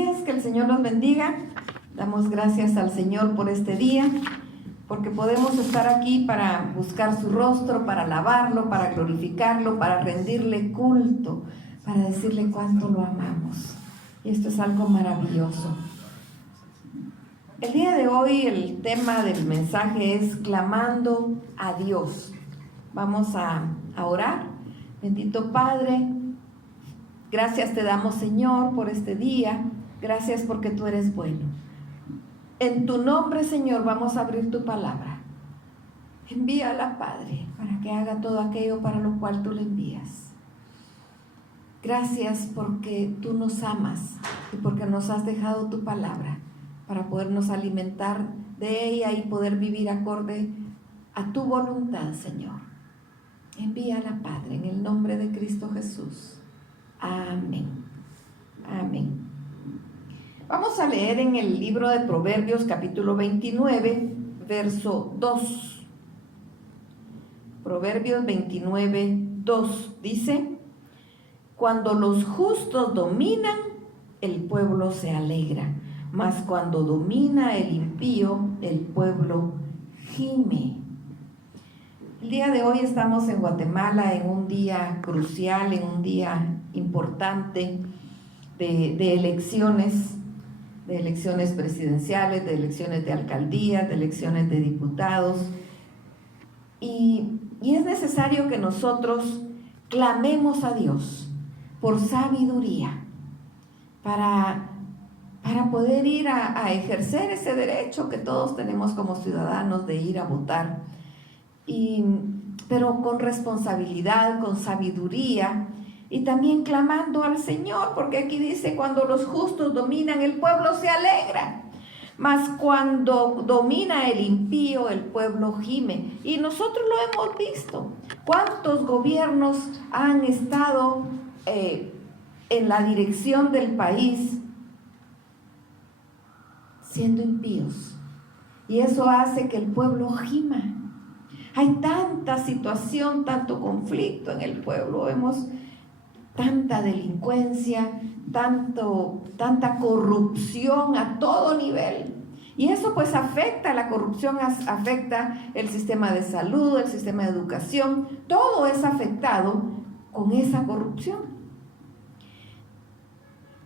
días, que el Señor los bendiga. Damos gracias al Señor por este día, porque podemos estar aquí para buscar su rostro, para alabarlo, para glorificarlo, para rendirle culto, para decirle cuánto lo amamos. Y esto es algo maravilloso. El día de hoy el tema del mensaje es clamando a Dios. Vamos a orar. Bendito Padre, gracias te damos, Señor, por este día. Gracias porque tú eres bueno. En tu nombre, Señor, vamos a abrir tu palabra. Envíala, Padre, para que haga todo aquello para lo cual tú le envías. Gracias porque tú nos amas y porque nos has dejado tu palabra para podernos alimentar de ella y poder vivir acorde a tu voluntad, Señor. Envíala, Padre, en el nombre de Cristo Jesús. Amén. Amén. Vamos a leer en el libro de Proverbios, capítulo 29, verso 2. Proverbios 29, 2 dice: cuando los justos dominan, el pueblo se alegra, mas cuando domina el impío, el pueblo gime. El día de hoy estamos en Guatemala en un día crucial, en un día importante de elecciones presidenciales, de elecciones de alcaldías, de elecciones de diputados. Y es necesario que nosotros clamemos a Dios por sabiduría para poder ir a ejercer ese derecho que todos tenemos como ciudadanos de ir a votar, pero con responsabilidad, con sabiduría, y también clamando al Señor, porque aquí dice: cuando los justos dominan, el pueblo se alegra, mas cuando domina el impío, el pueblo gime. Y nosotros lo hemos visto. ¿Cuántos gobiernos han estado en la dirección del país siendo impíos? Y eso hace que el pueblo gima. Hay tanta situación, tanto conflicto en el pueblo, vemos tanta delincuencia, tanta corrupción a todo nivel. Y eso pues afecta, la corrupción afecta el sistema de salud, el sistema de educación, todo es afectado con esa corrupción.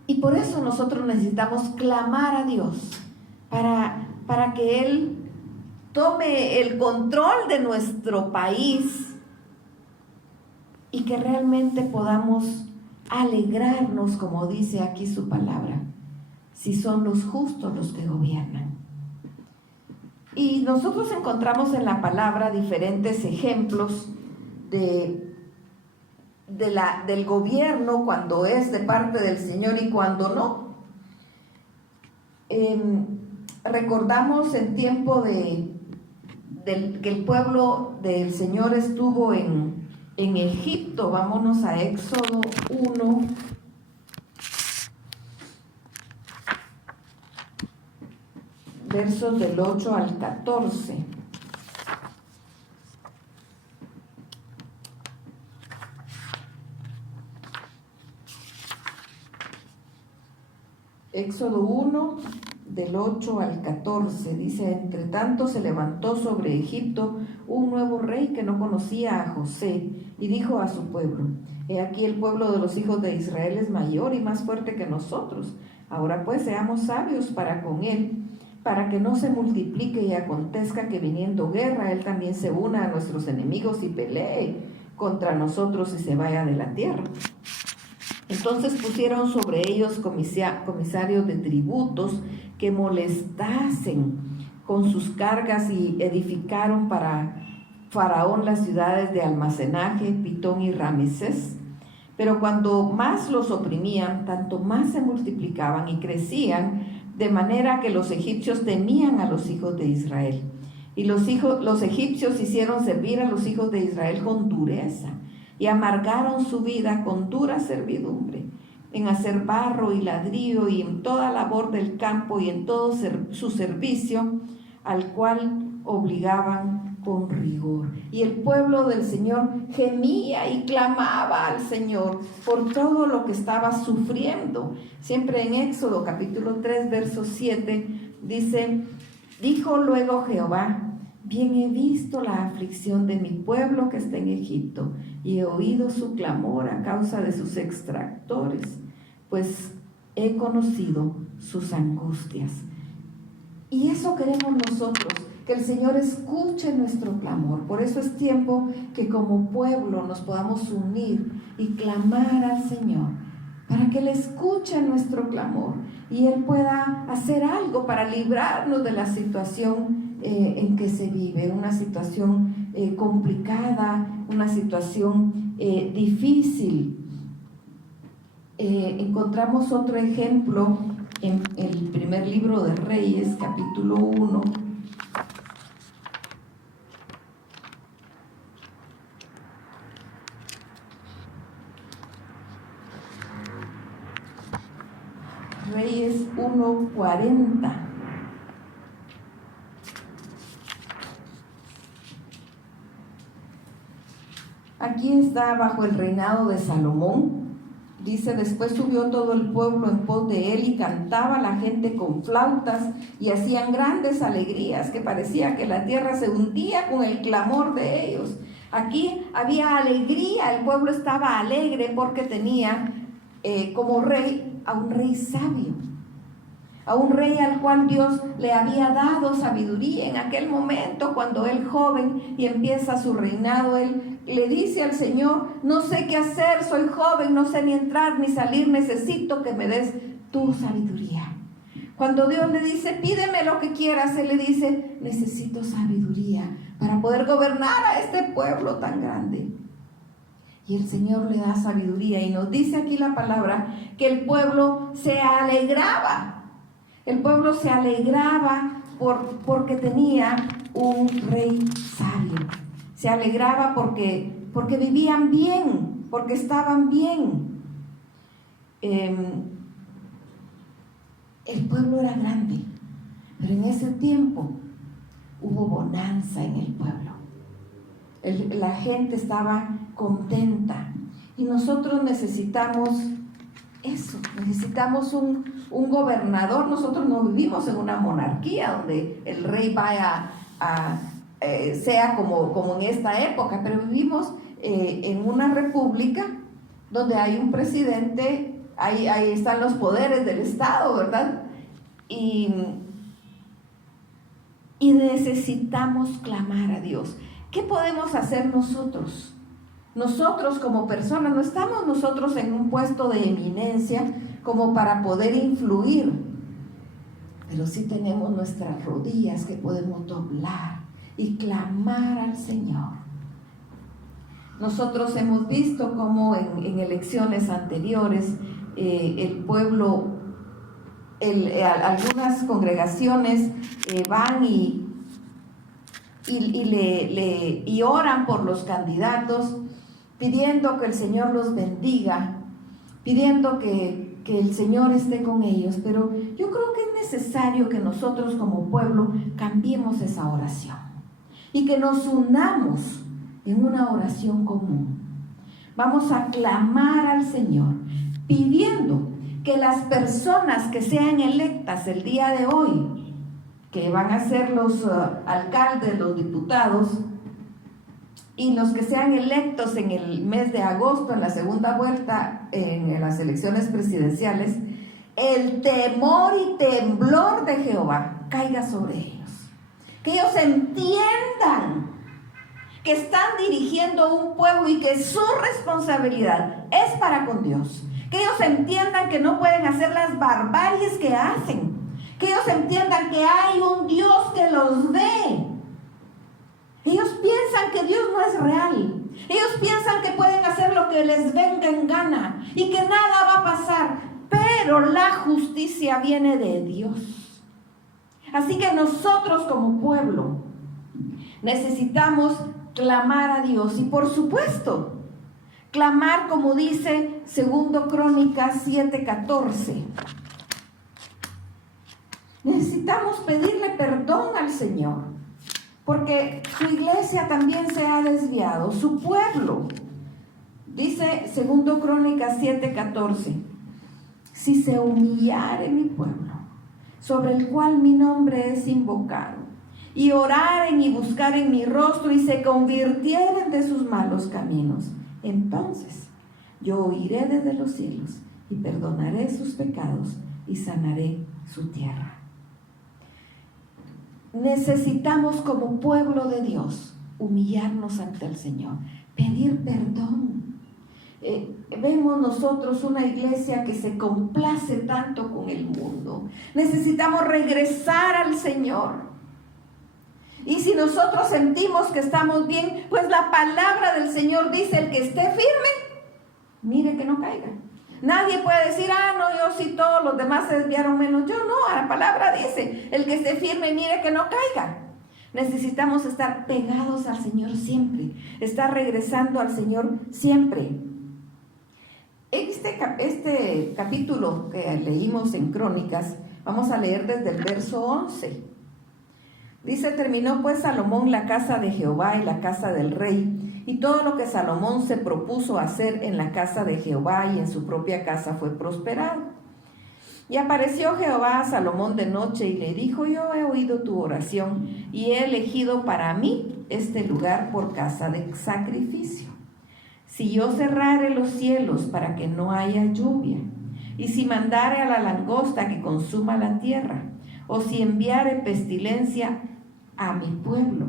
Y por eso nosotros necesitamos clamar a Dios para que Él tome el control de nuestro país y que realmente podamos alegrarnos, como dice aquí su palabra, si son los justos los que gobiernan. Y nosotros encontramos en la palabra diferentes ejemplos del gobierno, cuando es de parte del Señor y cuando no. Recordamos el tiempo que el pueblo del Señor estuvo en Egipto. Vámonos a Éxodo 1. Versos del 8 al 14. Éxodo 1, del 8 al 14, dice: entre tanto se levantó sobre Egipto un nuevo rey que no conocía a José, y dijo a su pueblo: he aquí el pueblo de los hijos de Israel es mayor y más fuerte que nosotros. Ahora pues seamos sabios para con él, para que no se multiplique y acontezca que viniendo guerra, él también se una a nuestros enemigos y pelee contra nosotros y se vaya de la tierra. Entonces pusieron sobre ellos comisarios de tributos que molestasen con sus cargas, y edificaron para Faraón las ciudades de almacenaje, Pitón y Ramesés. Pero cuando más los oprimían, tanto más se multiplicaban y crecían, de manera que los egipcios temían a los hijos de Israel. Y los egipcios hicieron servir a los hijos de Israel con dureza, y amargaron su vida con dura servidumbre, en hacer barro y ladrillo, y en toda labor del campo, y en todo su servicio, al cual obligaban con rigor. Y el pueblo del Señor gemía y clamaba al Señor por todo lo que estaba sufriendo. Siempre en Éxodo capítulo 3, verso 7, dice: dijo luego Jehová: bien he visto la aflicción de mi pueblo que está en Egipto, y he oído su clamor a causa de sus extractores, pues he conocido sus angustias. Y eso queremos nosotros, que el Señor escuche nuestro clamor. Por eso es tiempo que como pueblo nos podamos unir y clamar al Señor, para que Él escuche nuestro clamor y Él pueda hacer algo para librarnos de la situación en que se vive, una situación complicada, una situación difícil. Encontramos otro ejemplo en el primer libro de Reyes, capítulo 1. Reyes 1:40. Aquí está bajo el reinado de Salomón. Dice: después subió todo el pueblo en pos de él y cantaba la gente con flautas y hacían grandes alegrías, que parecía que la tierra se hundía con el clamor de ellos. Aquí había alegría, el pueblo estaba alegre porque tenía como rey a un rey sabio, a un rey al cual Dios le había dado sabiduría. En aquel momento, cuando él joven y empieza su reinado, él le dice al Señor: no sé qué hacer, soy joven, no sé ni entrar ni salir, necesito que me des tu sabiduría. Cuando Dios le dice: pídeme lo que quieras, él le dice: necesito sabiduría para poder gobernar a este pueblo tan grande. Y el Señor le da sabiduría, y nos dice aquí la palabra que el pueblo se alegraba. El pueblo se alegraba porque tenía un rey sabio. Se alegraba porque vivían bien, porque estaban bien. El pueblo era grande, pero en ese tiempo hubo bonanza en el pueblo. La gente estaba contenta, y nosotros necesitamos eso, necesitamos un gobernador. Nosotros no vivimos en una monarquía donde el rey vaya sea como en esta época, pero vivimos en una república donde hay un presidente, ahí están los poderes del Estado, ¿verdad? Y necesitamos clamar a Dios. ¿Qué podemos hacer nosotros? Nosotros como personas, no estamos nosotros en un puesto de eminencia como para poder influir, pero sí tenemos nuestras rodillas que podemos doblar y clamar al Señor. Nosotros hemos visto cómo en elecciones anteriores el pueblo, algunas congregaciones van y oran por los candidatos, pidiendo que el Señor los bendiga, pidiendo que el Señor esté con ellos. Pero yo creo que es necesario que nosotros como pueblo cambiemos esa oración y que nos unamos en una oración común. Vamos a clamar al Señor pidiendo que las personas que sean electas el día de hoy, que van a ser los alcaldes, los diputados, y los que sean electos en el mes de agosto, en la segunda vuelta, en las elecciones presidenciales, el temor y temblor de Jehová caiga sobre ellos. Que ellos entiendan que están dirigiendo un pueblo y que su responsabilidad es para con Dios. Que ellos entiendan que no pueden hacer las barbaries que hacen. Que ellos entiendan que hay un Dios que los ve. Ellos piensan que Dios no es real. Ellos piensan que pueden hacer lo que les venga en gana y que nada va a pasar. Pero la justicia viene de Dios. Así que nosotros como pueblo necesitamos clamar a Dios. Y por supuesto, clamar como dice 2 Crónicas 7:14. Necesitamos pedirle perdón al Señor. porque su iglesia también se ha desviado, su pueblo. Dice 2 Crónicas 7:14, si se humillare mi pueblo, sobre el cual mi nombre es invocado, y oraren y buscaren mi rostro, y se convirtieren de sus malos caminos, entonces yo oiré desde los cielos, y perdonaré sus pecados, y sanaré su tierra. Necesitamos como pueblo de Dios humillarnos ante el Señor, pedir perdón. Vemos nosotros una iglesia que se complace tanto con el mundo. Necesitamos regresar al Señor. Y si nosotros sentimos que estamos bien, pues la palabra del Señor dice, el que esté firme, mire que no caiga. Nadie puede decir, no, yo sí, todos los demás se desviaron menos yo. No, la palabra dice, el que esté firme, mire que no caiga. Necesitamos estar pegados al Señor siempre, estar regresando al Señor siempre. Este capítulo que leímos en Crónicas, vamos a leer desde el verso 11. Dice, terminó pues Salomón la casa de Jehová y la casa del rey, y todo lo que Salomón se propuso hacer en la casa de Jehová y en su propia casa fue prosperado. Y apareció Jehová a Salomón de noche y le dijo, yo he oído tu oración y he elegido para mí este lugar por casa de sacrificio. Si yo cerrare los cielos para que no haya lluvia, y si mandare a la langosta que consuma la tierra, o si enviare pestilencia a mi pueblo.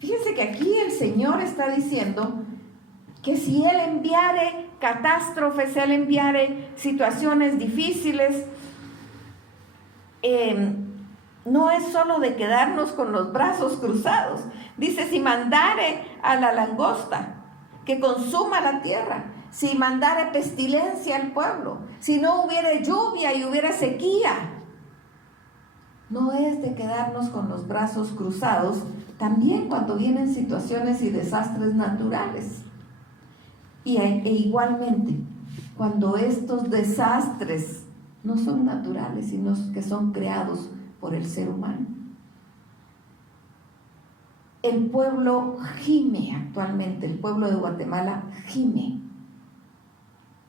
Fíjense que aquí el Señor está diciendo que si Él enviare catástrofes, Él enviare situaciones difíciles, no es solo de quedarnos con los brazos cruzados. Dice, si mandare a la langosta que consuma la tierra, si mandare pestilencia al pueblo, si no hubiere lluvia y hubiera sequía, no es de quedarnos con los brazos cruzados, también cuando vienen situaciones y desastres naturales. E igualmente, cuando estos desastres no son naturales, sino que son creados por el ser humano. El pueblo gime actualmente, el pueblo de Guatemala gime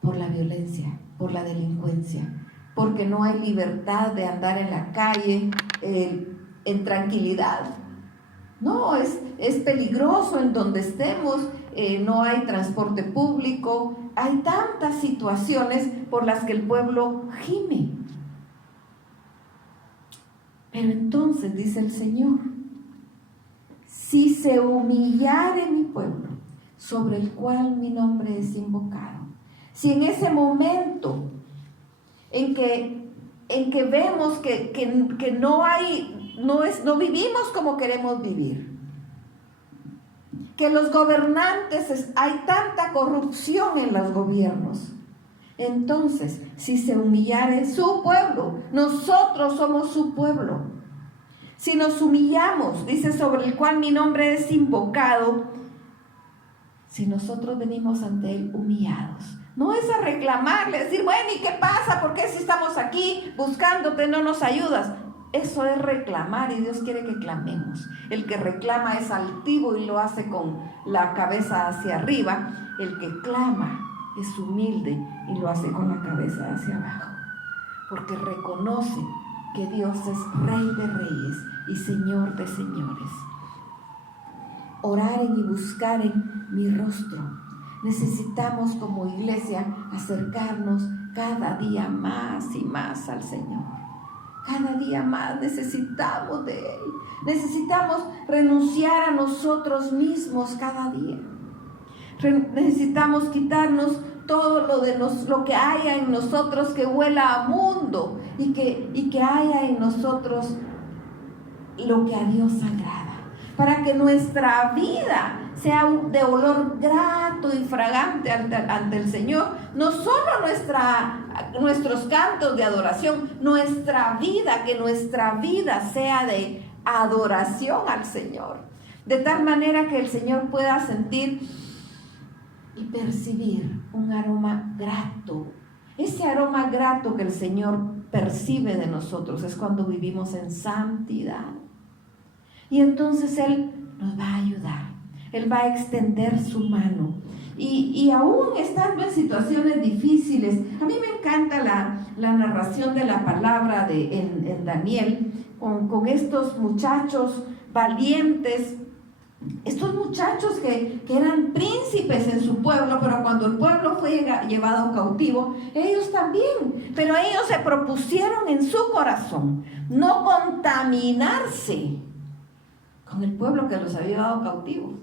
por la violencia, por la delincuencia, porque no hay libertad de andar en la calle en tranquilidad. No, es peligroso en donde estemos, no hay transporte público, hay tantas situaciones por las que el pueblo gime. Pero entonces dice el Señor, si se humillare mi pueblo, sobre el cual mi nombre es invocado, si en ese momento en que vemos que no vivimos como queremos vivir, que los gobernantes, hay tanta corrupción en los gobiernos, entonces si se humillare su pueblo, nosotros somos su pueblo, si nos humillamos, dice, sobre el cual mi nombre es invocado, si nosotros venimos ante Él humillados, no es a reclamarle, decir, bueno, ¿y qué pasa? ¿Por qué si estamos aquí buscándote no nos ayudas? Eso es reclamar y Dios quiere que clamemos. El que reclama es altivo y lo hace con la cabeza hacia arriba. El que clama es humilde y lo hace con la cabeza hacia abajo. Porque reconoce que Dios es Rey de reyes y Señor de señores. Oraren y buscaren mi rostro. Necesitamos como iglesia acercarnos cada día más y más al Señor. Cada día más necesitamos de Él. Necesitamos renunciar a nosotros mismos cada día. Necesitamos quitarnos todo lo que haya en nosotros que huela a mundo y que haya en nosotros lo que a Dios agrada. Para que nuestra vida sea de olor grato y fragante ante el Señor. No solo nuestros cantos de adoración, nuestra vida, que nuestra vida sea de adoración al Señor. De tal manera que el Señor pueda sentir y percibir un aroma grato. Ese aroma grato que el Señor percibe de nosotros es cuando vivimos en santidad. Y entonces Él nos va a ayudar. Él va a extender su mano. Y aún estando en situaciones difíciles, a mí me encanta la narración de la palabra en Daniel, con estos muchachos valientes, estos muchachos que eran príncipes en su pueblo, pero cuando el pueblo fue llevado cautivo, ellos también, pero ellos se propusieron en su corazón no contaminarse con el pueblo que los había llevado cautivos.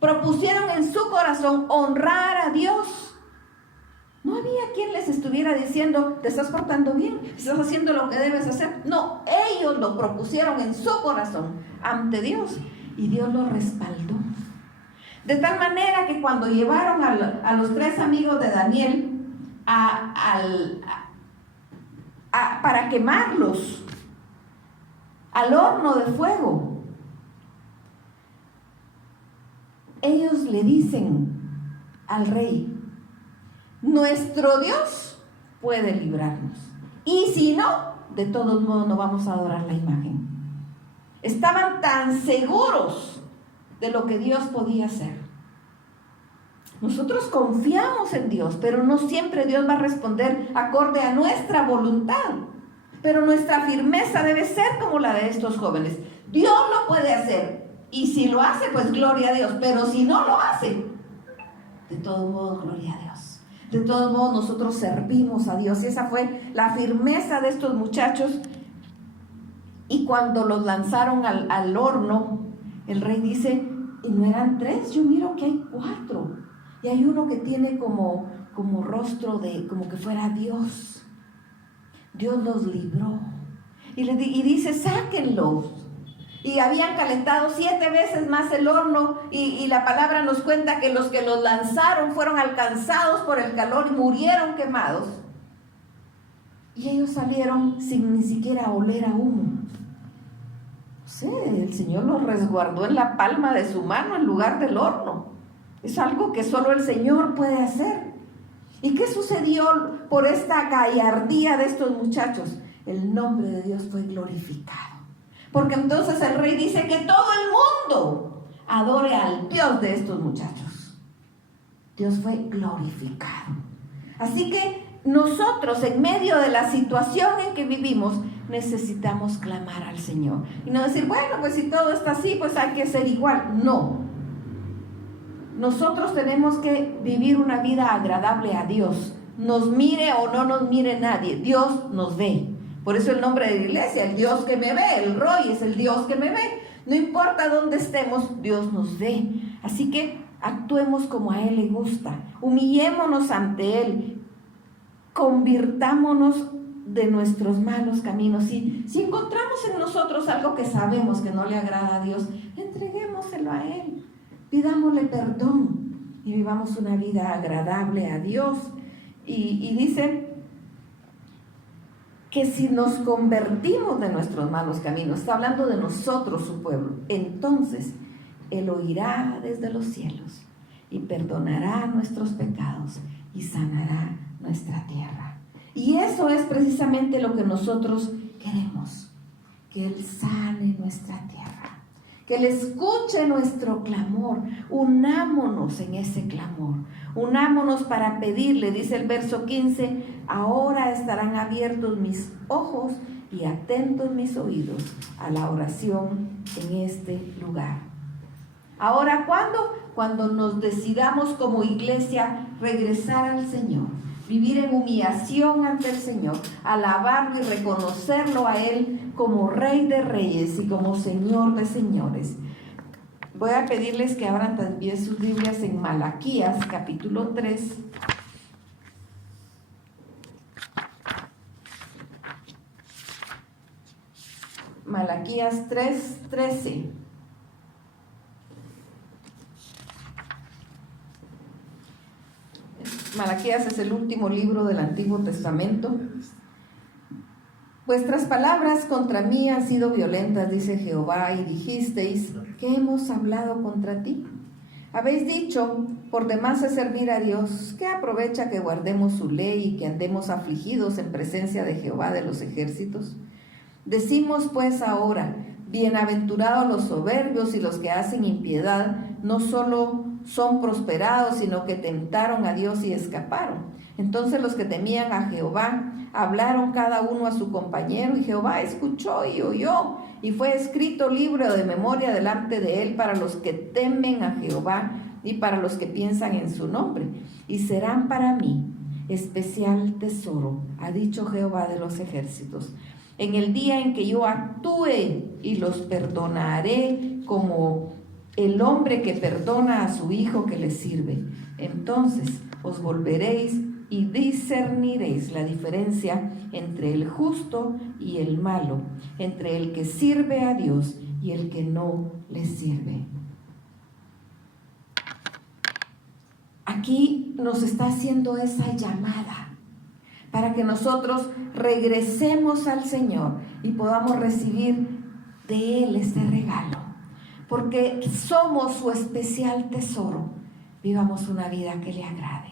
Propusieron en su corazón honrar a Dios. No había quien les estuviera diciendo, te estás portando bien, estás haciendo lo que debes hacer. No, ellos lo propusieron en su corazón ante Dios y Dios lo respaldó. De tal manera que cuando llevaron a los 3 amigos de Daniel para quemarlos al horno de fuego, ellos le dicen al rey, nuestro Dios puede librarnos, y si no, de todos modos no vamos a adorar la imagen. Estaban tan seguros de lo que Dios podía hacer. Nosotros confiamos en Dios, pero no siempre Dios va a responder acorde a nuestra voluntad. Pero nuestra firmeza debe ser como la de estos jóvenes. Dios lo puede hacer. Y si lo hace, pues gloria a Dios. Pero si no lo hace, de todos modos, gloria a Dios. De todos modos, nosotros servimos a Dios. Y esa fue la firmeza de estos muchachos. Y cuando los lanzaron al horno, el rey dice, y no eran 3, yo miro que hay 4. Y hay uno que tiene como rostro como que fuera Dios. Dios los libró. Y dice, sáquenlos. Y habían calentado 7 veces más el horno, y la palabra nos cuenta que los lanzaron fueron alcanzados por el calor y murieron quemados. Y ellos salieron sin ni siquiera oler a humo. No sé, el Señor los resguardó en la palma de su mano en lugar del horno. Es algo que solo el Señor puede hacer. ¿Y qué sucedió por esta gallardía de estos muchachos? El nombre de Dios fue glorificado. Porque entonces el rey dice que todo el mundo adore al Dios de estos muchachos. Dios fue glorificado. Así que nosotros, en medio de la situación en que vivimos, necesitamos clamar al Señor. Y no decir, bueno, pues si todo está así, pues hay que ser igual. No. Nosotros tenemos que vivir una vida agradable a Dios. Nos mire o no nos mire nadie, Dios nos ve. Por eso el nombre de la iglesia, el Dios que me ve, el Roy es el Dios que me ve. No importa dónde estemos, Dios nos ve. Así que actuemos como a Él le gusta. Humillémonos ante Él. Convirtámonos de nuestros malos caminos. Si encontramos en nosotros algo que sabemos que no le agrada a Dios, entreguémoselo a Él. Pidámosle perdón y vivamos una vida agradable a Dios. Y dice que si nos convertimos de nuestros malos caminos, está hablando de nosotros, su pueblo, entonces Él oirá desde los cielos y perdonará nuestros pecados y sanará nuestra tierra. Y eso es precisamente lo que nosotros queremos, que Él sane nuestra tierra, que Él escuche nuestro clamor. Unámonos en ese clamor, unámonos para pedirle. Dice el verso 15, ahora estarán abiertos mis ojos y atentos mis oídos a la oración en este lugar. Ahora, ¿cuándo? Cuando nos decidamos como iglesia regresar al Señor, vivir en humillación ante el Señor, alabarlo y reconocerlo a Él como Rey de Reyes y como Señor de Señores. Voy a pedirles que abran también sus Biblias en Malaquías, capítulo 3. Malaquías 3:13. Malaquías es el último libro del Antiguo Testamento. Vuestras palabras contra mí han sido violentas, dice Jehová, y dijisteis, ¿qué hemos hablado contra ti? Habéis dicho, por demás es servir a Dios, ¿qué aprovecha que guardemos su ley y que andemos afligidos en presencia de Jehová de los ejércitos? Decimos pues ahora, Bienaventurados los soberbios y los que hacen impiedad, no solo son prosperados, sino que tentaron a Dios y escaparon. Entonces los que temían a Jehová hablaron cada uno a su compañero, y Jehová escuchó y oyó, y fue escrito libro de memoria delante de él para los que temen a Jehová y para los que piensan en su nombre. Y serán para mí especial tesoro, ha dicho Jehová de los ejércitos, en el día en que yo actúe, y los perdonaré como el hombre que perdona a su hijo que le sirve. Entonces os volveréis y discerniréis la diferencia entre el justo y el malo, entre el que sirve a Dios y el que no le sirve. Aquí nos está haciendo esa llamada para que nosotros regresemos al Señor y podamos recibir de Él este regalo, porque somos su especial tesoro. Vivamos una vida que le agrade.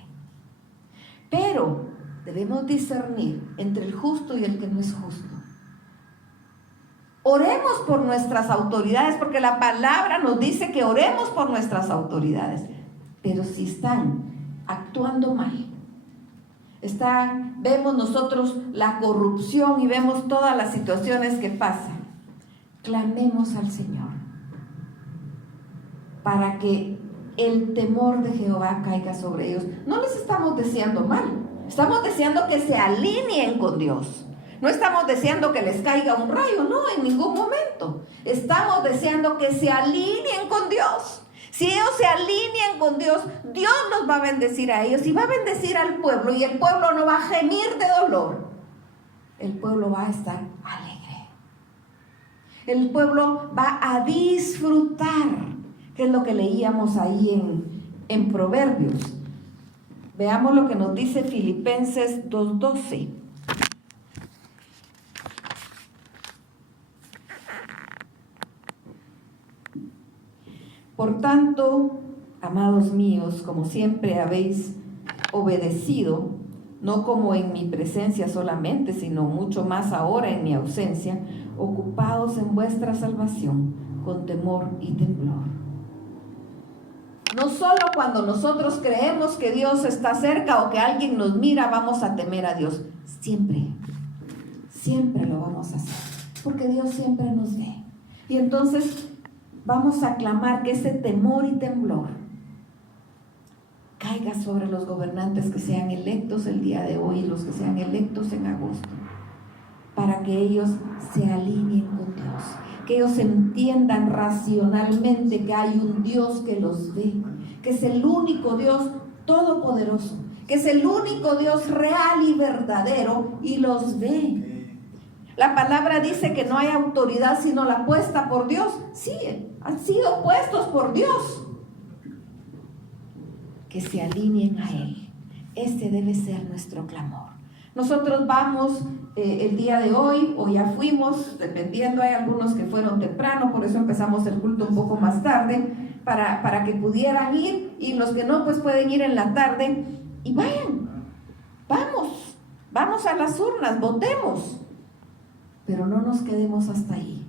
Pero debemos discernir entre el justo y el que no es justo. Oremos por nuestras autoridades, porque la palabra nos dice que oremos por nuestras autoridades. Pero si están actuando mal, vemos nosotros la corrupción y vemos todas las situaciones que pasan, clamemos al Señor para que el temor de Jehová caiga sobre ellos. No les estamos deseando mal, estamos deseando que se alineen con Dios. No estamos deseando que les caiga un rayo, no, en ningún momento. Estamos deseando que se alineen con Dios. Si ellos se alinean con Dios, Dios los va a bendecir a ellos y va a bendecir al pueblo, y el pueblo no va a gemir de dolor. El pueblo va a estar alegre. El pueblo va a disfrutar, que es lo que leíamos ahí en Proverbios. Veamos lo que nos dice Filipenses 2:12. Por tanto, amados míos, como siempre habéis obedecido, no como en mi presencia solamente, sino mucho más ahora en mi ausencia, ocupados en vuestra salvación con temor y temblor. No solo cuando nosotros creemos que Dios está cerca o que alguien nos mira, vamos a temer a Dios. Siempre lo vamos a hacer, porque Dios siempre nos ve. Y entonces vamos a clamar que ese temor y temblor caiga sobre los gobernantes que sean electos el día de hoy y los que sean electos en agosto, para que ellos se alineen con Dios, que ellos entiendan racionalmente que hay un Dios que los ve, que es el único Dios todopoderoso, que es el único Dios real y verdadero, y los ve. La palabra dice que no hay autoridad sino la puesta por Dios. Sí, han sido puestos por Dios. Que se alineen a Él. Ese debe ser nuestro clamor. Nosotros vamos el día de hoy, o ya fuimos, dependiendo, hay algunos que fueron temprano, por eso empezamos el culto un poco más tarde, para que pudieran ir, y los que no, pues pueden ir en la tarde, y vayan, vamos a las urnas, votemos. Pero no nos quedemos hasta ahí.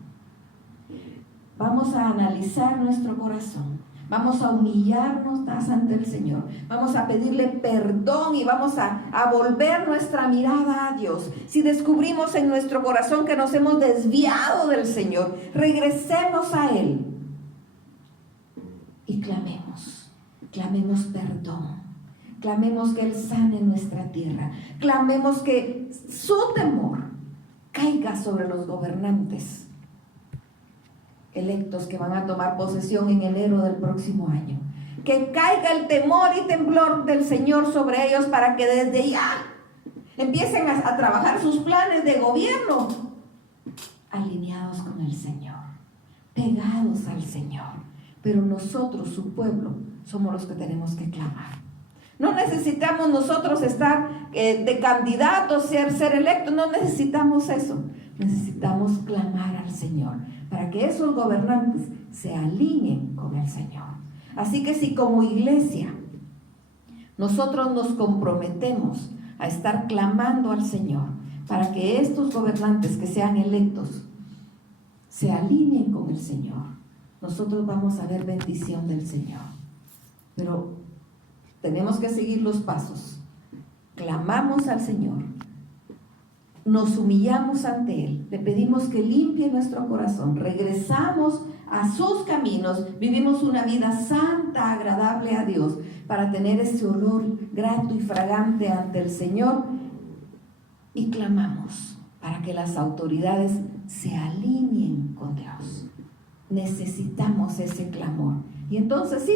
Vamos a analizar nuestro corazón. Vamos a humillarnos más ante el Señor. Vamos a pedirle perdón y vamos a volver nuestra mirada a Dios. Si descubrimos en nuestro corazón que nos hemos desviado del Señor, regresemos a Él y clamemos perdón. Clamemos que Él sane nuestra tierra. Clamemos que su temor caiga sobre los gobernantes electos que van a tomar posesión en enero del próximo año. Que caiga el temor y temblor del Señor sobre ellos, para que desde ya empiecen a trabajar sus planes de gobierno alineados con el Señor, pegados al Señor. Pero nosotros, su pueblo, somos los que tenemos que clamar. No necesitamos nosotros estar de candidatos, ser electos, no necesitamos eso. Necesitamos clamar al Señor para que esos gobernantes se alineen con el Señor. Así que si como iglesia nosotros nos comprometemos a estar clamando al Señor para que estos gobernantes que sean electos se alineen con el Señor, nosotros vamos a ver bendición del Señor. Pero tenemos que seguir los pasos. Clamamos al Señor, nos humillamos ante Él, le pedimos que limpie nuestro corazón, regresamos a sus caminos, vivimos una vida santa, agradable a Dios, para tener ese olor grato y fragante ante el Señor, y clamamos para que las autoridades se alineen con Dios. Necesitamos ese clamor. Y entonces sí,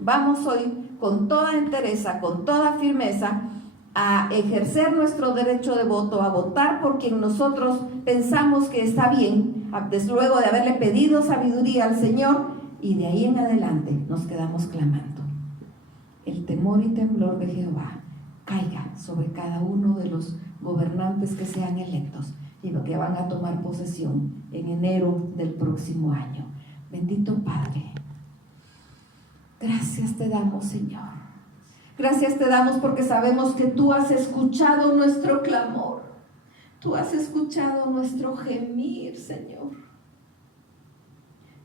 vamos hoy con toda entereza, con toda firmeza, a ejercer nuestro derecho de voto, a votar por quien nosotros pensamos que está bien, desde luego de haberle pedido sabiduría al Señor, y de ahí en adelante nos quedamos clamando. El temor y temblor de Jehová caiga sobre cada uno de los gobernantes que sean electos y que van a tomar posesión en enero del próximo año. Bendito Padre, gracias te damos, Señor. Gracias te damos porque sabemos que tú has escuchado nuestro clamor. Tú has escuchado nuestro gemir, Señor.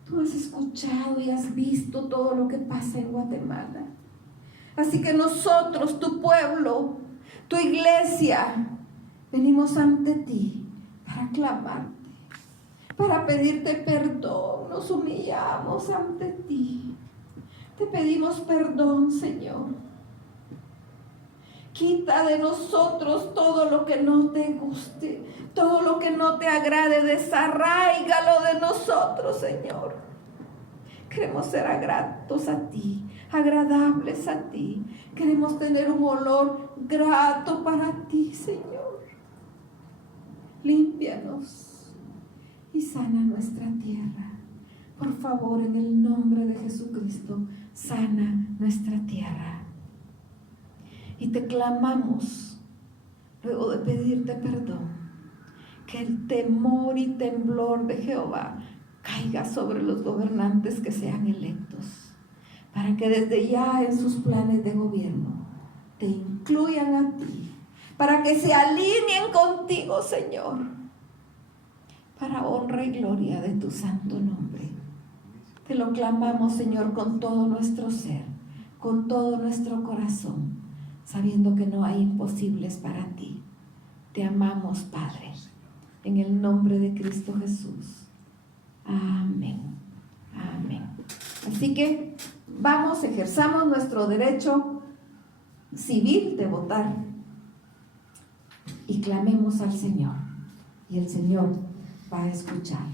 Tú has escuchado y has visto todo lo que pasa en Guatemala. Así que nosotros, tu pueblo, tu iglesia, venimos ante ti para clamarte, para pedirte perdón. Nos humillamos ante ti. Te pedimos perdón, Señor. Quita de nosotros todo lo que no te guste, todo lo que no te agrade, desarráigalo de nosotros, Señor. Queremos ser gratos a ti, agradables a ti. Queremos tener un olor grato para ti, Señor. Límpianos y sana nuestra tierra. Por favor, en el nombre de Jesucristo, sana nuestra tierra. Y te clamamos, luego de pedirte perdón, que el temor y temblor de Jehová caiga sobre los gobernantes que sean electos, para que desde ya en sus planes de gobierno te incluyan a ti, para que se alineen contigo, Señor, para honra y gloria de tu santo nombre. Te lo clamamos, Señor, con todo nuestro ser, con todo nuestro corazón, sabiendo que no hay imposibles para ti. Te amamos, Padre, en el nombre de Cristo Jesús. Amén. Amén. Así que vamos, ejerzamos nuestro derecho civil de votar y clamemos al Señor, y el Señor va a escuchar.